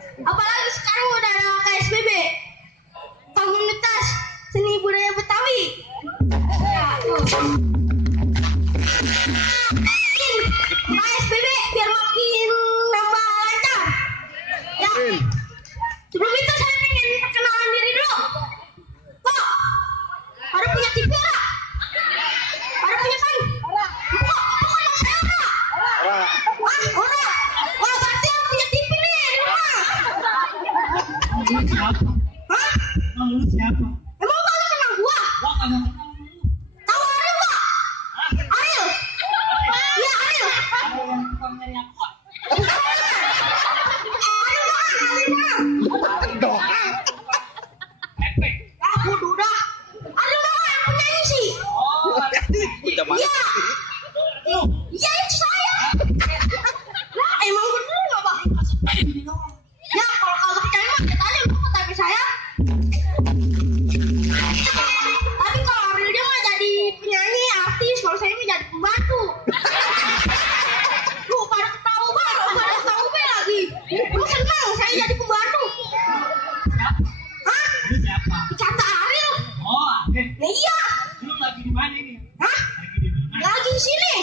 Apalagi sekarang udah ada KSBB, komunitas seni budaya Betawi. Ya, KSBB biar makin nambah lancar. Ya. Sebelum itu saya pengen perkenalan diri dulu. Kok? Ada punya TV nggak? Ada punya kan? Kok anak saya nggak? Orang. Wah, berarti yang punya TV nih di rumah. Hah? Siapa? Emang kalian kenal gua? Tahu Ariel nggak? Ariel? Iya Ariel. Aku udah. Ariel doang yang penyanyi sih. Iya. Iya itu saya. Lah emang bener nggak bang? Ya kalau kagak percaya mah kita aja mau tapi saya. Tapi kalau Ariel dia mah jadi penyanyi artis, kalau saya mah jadi pembantu. Lu pada tahu bang, pada tahu be lagi. Lu senang saya jadi pembantu. Hah? Kata Ariel. Nah, iya. Lu lagi di mana ini? Hah? Lagi di sini.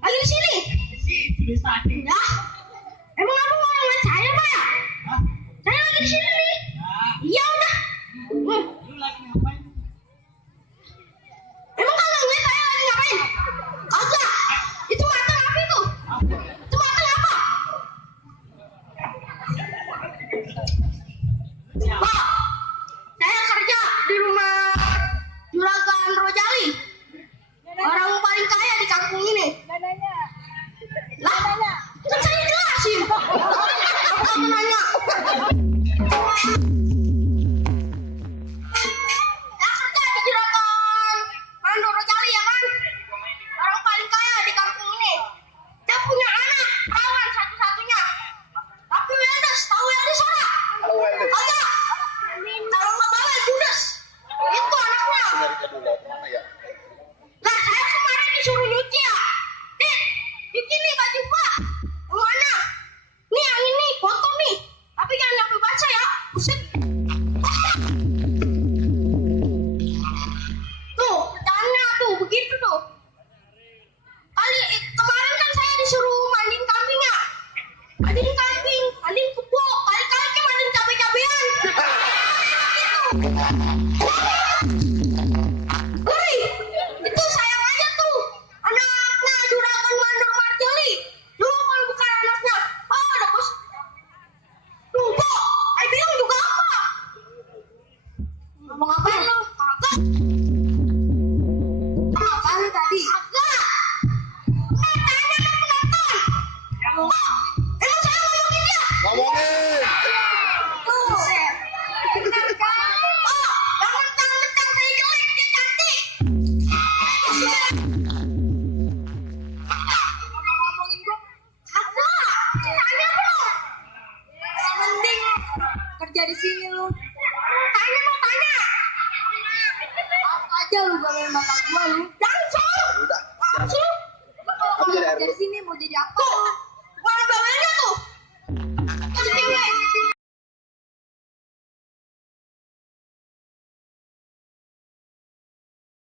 Lagi di sini. Ya. Emang apa mau ngeliat saya pak ya? Saya lagi di sini nih. Iya udah. Lu lagi ngapain? Emang kagak ngeliat saya lagi ngapain? Kagak. Itu mata apa itu? Itu mata apa? Pak, saya kerja di rumah Juragan Rojali. Orang paling kaya di kampung ini. Lah, kan saya jelasin. Apa nanya? Saya kerja di Juragan Mandor Rojali ya kan? Orang paling kaya di kampung ini. Dia punya anak perawan satu-satunya. Tapi Wendes, tahu Wendes nggak? Kagak. Kalau nggak tahu Judes. Itu anaknya. Lah saya kemarin disuruh nyuci ya. Dit, bikin nih baju gua. Mana? Nih yang ini foto nih. Tapi jangan nyampe baca ya. Buset. Tuh, kerjaannya tuh begitu tuh. Kemarin kan saya disuruh mandiin kambing ya. Mandiin kambing, mandiin kebo, kali-kali kan mandiin cabai-cabean. Guri, itu sayang aja tuh. Anaknya Juragan Mandor Marjali. Dulu kalau bukan anaknya, ada bos. Tumpuk, saya bilang juga apa? Ngomong apaan lo? Kagak. Apaan tadi? Kagak. Tanya sama penonton. Emang saya ngomongin dia? Ngomongin. Tuh. Benar kan? Oh, yang mentang-mentang saya jelek, dia cantik. Ngomongin gua? Kagak. Tanya belum? Mending kerja di sini lu. Tanya mau tanya. Apa aja lu gak bapak gua lu. Jangan soal. Udah. Langsung. Lu kalau kerja di sini mau jadi apa? Tuh,